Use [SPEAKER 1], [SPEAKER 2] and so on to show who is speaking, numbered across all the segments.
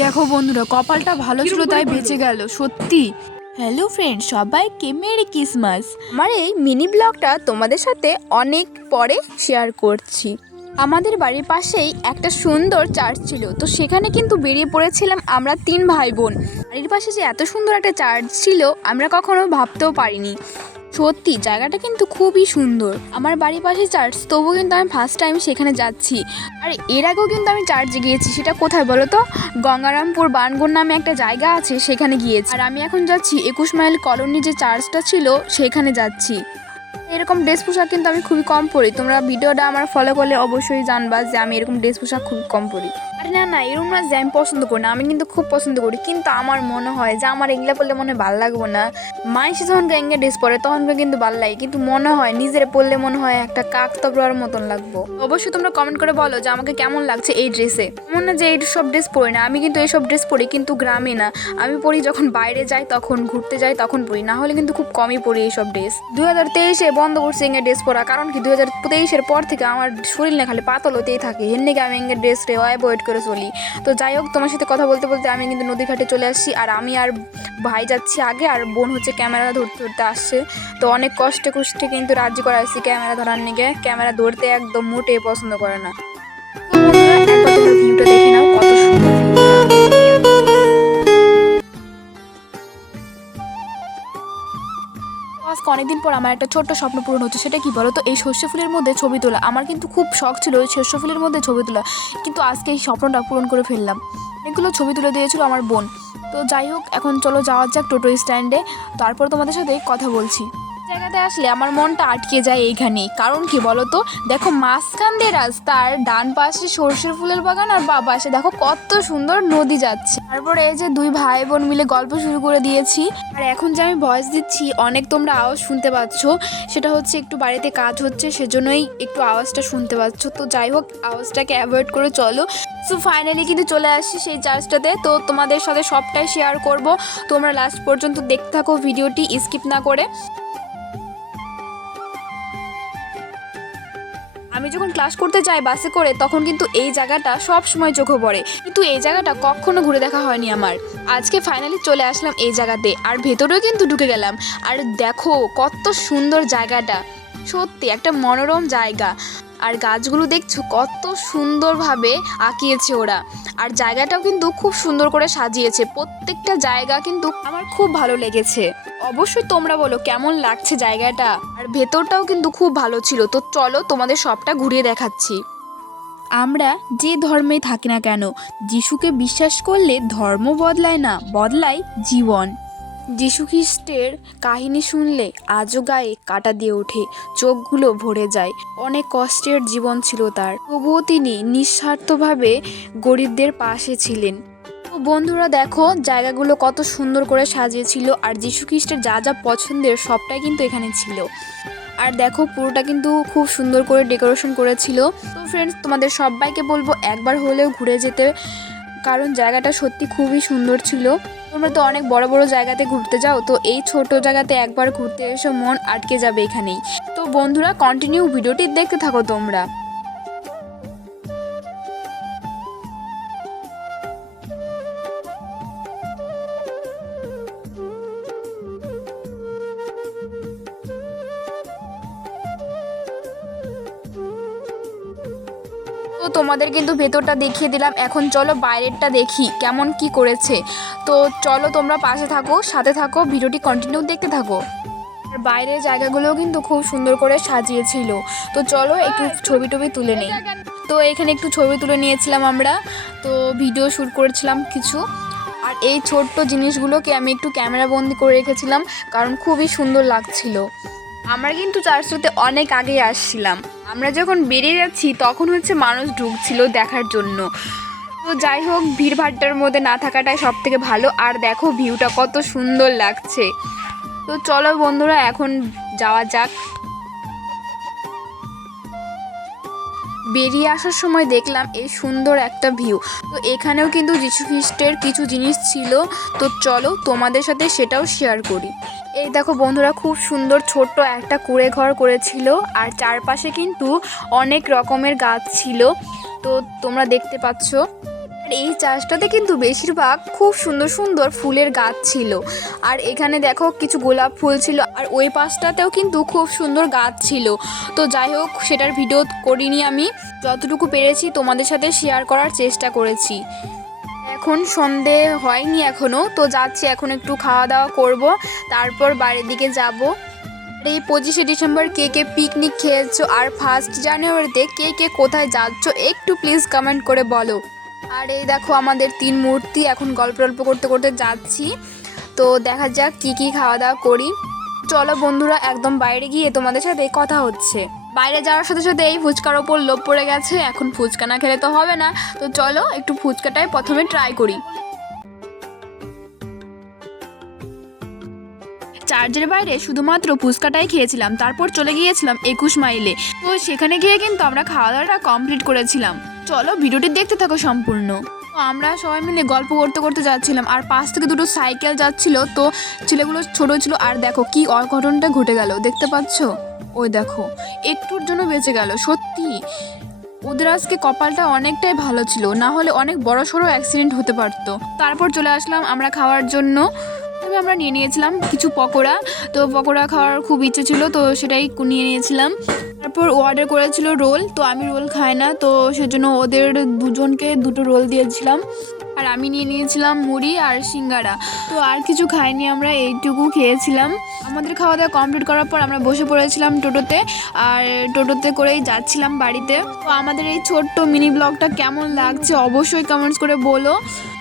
[SPEAKER 1] দেখো বন্ধুরা কপালটা ভালো ছিল তাই বেঁচে গেল সত্যি। হ্যালো ফ্রেন্ড সবাইকে মেরি ক্রিসমাস।
[SPEAKER 2] আমার এই মিনি ব্লগটা তোমাদের সাথে অনেক পরে শেয়ার করছি। আমাদের বাড়ির পাশেই একটা সুন্দর চার্চ ছিল তো সেখানে কিন্তু বেরিয়ে পড়েছিলাম আমরা তিন ভাই বোন। বাড়ির পাশে যে এত সুন্দর একটা চার্চ ছিল আমরা কখনো ভাবতেও পারিনি। সত্যি, জায়গাটা কিন্তু খুবই সুন্দর। আমার বাড়ির পাশে চার্চ তবুও কিন্তু আমি ফার্স্ট টাইম সেখানে যাচ্ছি। আর এর আগেও কিন্তু আমি চার্চে গিয়েছি, সেটা কোথায় বলো তো? গঙ্গারামপুর বানগর নামে একটা জায়গা আছে, সেখানে গিয়েছি। আর আমি এখন যাচ্ছি একুশ মাইল কলোনি যে চার্চটা ছিল, সেখানে যাচ্ছি। এরকম ড্রেস পোশাক কিন্তু আমি খুবই কম পরি। তোমরা ভিডিওটা আমার ফলো করলে অবশ্যই জানবা যে আমি এরকম ড্রেস পোশাক খুবই কম পরি। আরে না না, এরকম না যে আমি পছন্দ করি না, আমি কিন্তু খুব পছন্দ করি। কিন্তু আমার মনে হয় যে আমার এগুলা পড়লে মনে হয় ভালো লাগবো না। মানুষ যখন গ্যাঙ্গে ড্রেস পরে, তখন কিন্তু ভালো লাগে। কিন্তু মনে হয় নিজের পরলে মনে হয় একটা কাক তবলার মতন লাগবো। অবশ্যই তোমরা কমেন্ট করে বলো যে আমাকে কেমন লাগছে এই ড্রেসে মনে না যে এই সব ড্রেস পরি না। আমি কিন্তু এইসব ড্রেস পরি কিন্তু গ্রামে না। আমি পরি যখন বাইরে যাই, তখন ঘুরতে যাই, তখন পরি। না হলে কিন্তু খুব কমই পরি এইসব ড্রেস দুই হাজার তেইশে বন্ধ করছি এঙ্গে ড্রেস পরা। কারণ কি? দুই হাজার তেইশের পর থেকে আমার শরীর না খালি পাতল হতেই থাকে। এর নাকি আমি এঙ্গে ড্রেস রে অ্যাভয়েড করে চলি। তো যাই হোক, তোমার সাথে কথা বলতে বলতে আমি কিন্তু নদী ঘাটে চলে আসছি আর আমি আর ভাই যাচ্ছি আগে আর বোন হচ্ছে ক্যামেরা ধরতে ধরতে আসছে। তো অনেক কষ্টে কুষ্টে কিন্তু রাজি করা আসছি ক্যামেরা ধরার নিয়ে ক্যামেরা ধরতে একদম মোটেই পছন্দ করে না। আজকে অনেকদিন পর আমার একটা ছোট্ট স্বপ্ন পূরণ হচ্ছে, সেটা কি বলো? তো এই শস্য ফুলের মধ্যে ছবি তোলা, আমার কিন্তু খুব শখ ছিল ওই শস্য ফুলের মধ্যে ছবি তোলা, কিন্তু আজকে এই স্বপ্নটা পূরণ করে ফেললাম। অনেকগুলো ছবি তুলে দিয়েছিল আমার বোন। তো যাই হোক, এখন চলো যাওয়া যাক টোটো স্ট্যান্ডে, তারপর তোমাদের সাথে কথা বলছি। জায়গাতে আসলে আমার মনটা আটকে যায় এইখানেই। কারণ কি বলো তো দেখো মাঝখান দিয়ে রাস্তার ডান পাশে সর্ষের ফুলের বাগান আর বা পাশে দেখো কত সুন্দর নদী যাচ্ছে। তারপরে এই যে দুই ভাই বোন মিলে গল্প শুরু করে দিয়েছি। আর এখন যে আমি ভয়েস দিচ্ছি, অনেক তোমরা আওয়াজ শুনতে পাচ্ছ। সেটা হচ্ছে একটু বাড়িতে কাজ হচ্ছে, সেজন্যই একটু আওয়াজটা শুনতে পাচ্ছ। তো যাই হোক, আওয়াজটাকে অ্যাভয়েড করে চলো। সো ফাইনালি কিন্তু চলে আসছি সেই চার্জটাতে তো তোমাদের সাথে সবটাই শেয়ার করব। তোমরা লাস্ট পর্যন্ত দেখতে থাকো ভিডিওটি স্কিপ না করে। আমি যখন ক্লাস করতে যাই বাসে করে, তখন কিন্তু এই জায়গাটা সব সময় চোখে পড়ে। কিন্তু এই জায়গাটা কখনো ঘুরে দেখা হয়নি আমার। আজকে ফাইনালি চলে আসলাম এই জায়গাতে, আর ভেতরেও কিন্তু ঢুকে গেলাম। আর দেখো কত সুন্দর জায়গাটা। সত্যি একটা মনোরম জায়গা। আর গাছগুলো দেখছ কত সুন্দরভাবে আঁকিয়েছে ওরা। আর জায়গাটাও কিন্তু খুব সুন্দর করে সাজিয়েছে। প্রত্যেকটা জায়গা কিন্তু আমার খুব ভালো লেগেছে। অবশ্যই তোমরা বলো কেমন লাগছে জায়গাটা? আর ভেতরটাও কিন্তু খুব ভালো ছিল। তো চলো তোমাদের সবটা ঘুরিয়ে দেখাচ্ছি। আমরা যে ধর্মেই থাকি না কেন, যিশুকে বিশ্বাস করলে ধর্ম বদলায় না, বদলায় জীবন। খ্রিস্টের কাহিনী শুনলে আজও গায়ে কাটা দিয়ে ওঠে, চোখগুলো ভরে যায়। অনেক কষ্টের জীবন ছিল তার। তবুও তিনি নিঃস্বার্থভাবে গরিবদের পাশে ছিলেন। তো বন্ধুরা দেখো, জায়গাগুলো কত সুন্দর করে সাজিয়েছিল আর খ্রিস্টের যা যা পছন্দের সবটাই কিন্তু এখানে ছিল। আর দেখো, পুরোটা কিন্তু খুব সুন্দর করে ডেকোরেশন করেছিল। তো ফ্রেন্ডস তোমাদের সবাইকে বলব একবার হলেও ঘুরে যেতে কারণ জায়গাটা সত্যি খুবই সুন্দর ছিল। তোমরা তো অনেক বড় বড় জায়গাতে ঘুরতে যাও, তো এই ছোট জায়গাতে একবার ঘুরতে এসে মন আটকে যাবে এখানেই। তো বন্ধুরা কন্টিনিউ ভিডিওটি দেখতে থাকো তোমরা। তো তোমাদের কিন্তু ভেতরটা দেখিয়ে দিলাম। এখন চলো বাইরেরটা দেখি কেমন কি করেছে। তো চলো তোমরা পাশে থাকো, সাথে থাকো, ভিডিওটি কন্টিনিউ দেখতে থাকো। আর বাইরের জায়গাগুলোও কিন্তু খুব সুন্দর করে সাজিয়েছিল। তো চলো একটু ছবি টবি তুলে নেই। তো এখানে একটু ছবি তুলে নিয়েছিলাম আমরা। তো ভিডিও শ্যুট করেছিলাম কিছু। আর এই ছোট্ট জিনিসগুলোকে আমি একটু ক্যামেরা বন্দি করে রেখেছিলাম, কারণ খুবই সুন্দর লাগছিল। আমরা কিন্তু চারশোতে অনেক আগে আসছিলাম। আমরা যখন বেরিয়ে যাচ্ছি, তখন হচ্ছে মানুষ ঢুকছিল দেখার জন্য। তো যাই হোক, ভিড়ভাট্টার মধ্যে না থাকাটাই সব থেকে ভালো। আর দেখো, ভিউটা কত সুন্দর লাগছে। তো চলো বন্ধুরা, এখন যাওয়া যাক। বেরিয়ে আসার সময় দেখলাম এই সুন্দর একটা ভিউ। তো এখানেও কিন্তু খ্রিস্টের কিছু জিনিস ছিল। তো চলো তোমাদের সাথে সেটাও শেয়ার করি। এই দেখো বন্ধুরা, খুব সুন্দর ছোট্ট একটা কুড়ে ঘর করেছিল। আর চারপাশে কিন্তু অনেক রকমের গাছ ছিল। তো তোমরা দেখতে পাচ্ছ। আর এই চাষটাতে কিন্তু বেশিরভাগ খুব সুন্দর সুন্দর ফুলের গাছ ছিল। আর এখানে দেখো কিছু গোলাপ ফুল ছিল, আর ওই পাশটাতেও কিন্তু খুব সুন্দর গাছ ছিল। তো যাই হোক, সেটার ভিডিও করিনি আমি। যতটুকু পেরেছি তোমাদের সাথে শেয়ার করার চেষ্টা করেছি। এখন সন্ধে হয়নি এখনও তো যাচ্ছি এখন একটু খাওয়া দাওয়া করব, তারপর বাড়ির দিকে যাব। এই পঁচিশে ডিসেম্বর কে কে পিকনিক খেয়েছো আর ফার্স্ট জানুয়ারিতে কে কে কোথায় যাচ্ছ একটু প্লিজ কমেন্ট করে বলো। আর এই দেখো আমাদের তিন মূর্তি এখন গল্প টল্প করতে করতে যাচ্ছি। তো দেখা যাক কি কি খাওয়া দাওয়া করি। চলো বন্ধুরা, একদম বাইরে গিয়ে তোমাদের সাথে কথা হচ্ছে। বাইরে যাওয়ার সাথে সাথে এই ফুচকার ওপর লোভ পড়ে গেছে, এখন ফুচকা না খেলে তো হবে না। তো চলো একটু ফুচকাটাই প্রথমে ট্রাই করি। চার্জের বাইরে শুধুমাত্র ফুচকাটাই খেয়েছিলাম, তারপর চলে গিয়েছিলাম একুশ মাইলে। তো সেখানে গিয়ে কিন্তু আমরা খাওয়া দাওয়াটা কমপ্লিট করেছিলাম। চলো ভিডিওটি দেখতে থাকো সম্পূর্ণ। তো আমরা সবাই মিলে গল্প করতে করতে যাচ্ছিলাম, আর পাশ থেকে দুটো সাইকেল যাচ্ছিল, তো ছেলেগুলো ছোট ছিল, আর দেখো কি অঘটনটা ঘটে গেল, দেখতে পাচ্ছ? ওই দেখো, একটুর জন্য বেঁচে গেল, সত্যি। ওদের আজকে কপালটা অনেকটাই ভালো ছিল, না হলে অনেক বড় সড়ো অ্যাক্সিডেন্ট হতে পারতো। তারপর চলে আসলাম আমরা খাওয়ার জন্য। তবে আমরা নিয়ে নিয়েছিলাম কিছু পকোড়া, তো পকোড়া খাওয়ার খুব ইচ্ছে ছিল, তো সেটাই নিয়ে নিয়েছিলাম। তারপর ও অর্ডার করেছিল রোল, তো আমি রোল খাই না, তো সেজন্য ওদের দুজনকে দুটো রোল দিয়েছিলাম। আর আমি নিয়ে নিয়েছিলাম মুড়ি আর সিঙ্গারা। তো আর কিছু খাইনি আমরা, এইটুকু খেয়েছিলাম। আমাদের খাওয়া দাওয়া কমপ্লিট করার পর আমরা বসে পড়েছিলাম টোটোতে, আর টোটোতে করেই যাচ্ছিলাম বাড়িতে। তো আমাদের এই ছোট্ট মিনি ব্লগটা কেমন লাগছে অবশ্যই কমেন্টস করে বলো।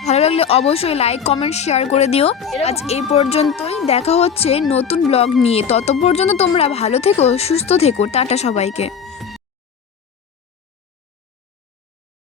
[SPEAKER 2] ভালো লাগলে অবশ্যই লাইক কমেন্ট শেয়ার করে দিও। আজ এই পর্যন্তই। দেখা হচ্ছে নতুন ব্লগ নিয়ে। তত পর্যন্ত তোমরা ভালো থেকো সুস্থ থেকো। টাটা সবাইকে।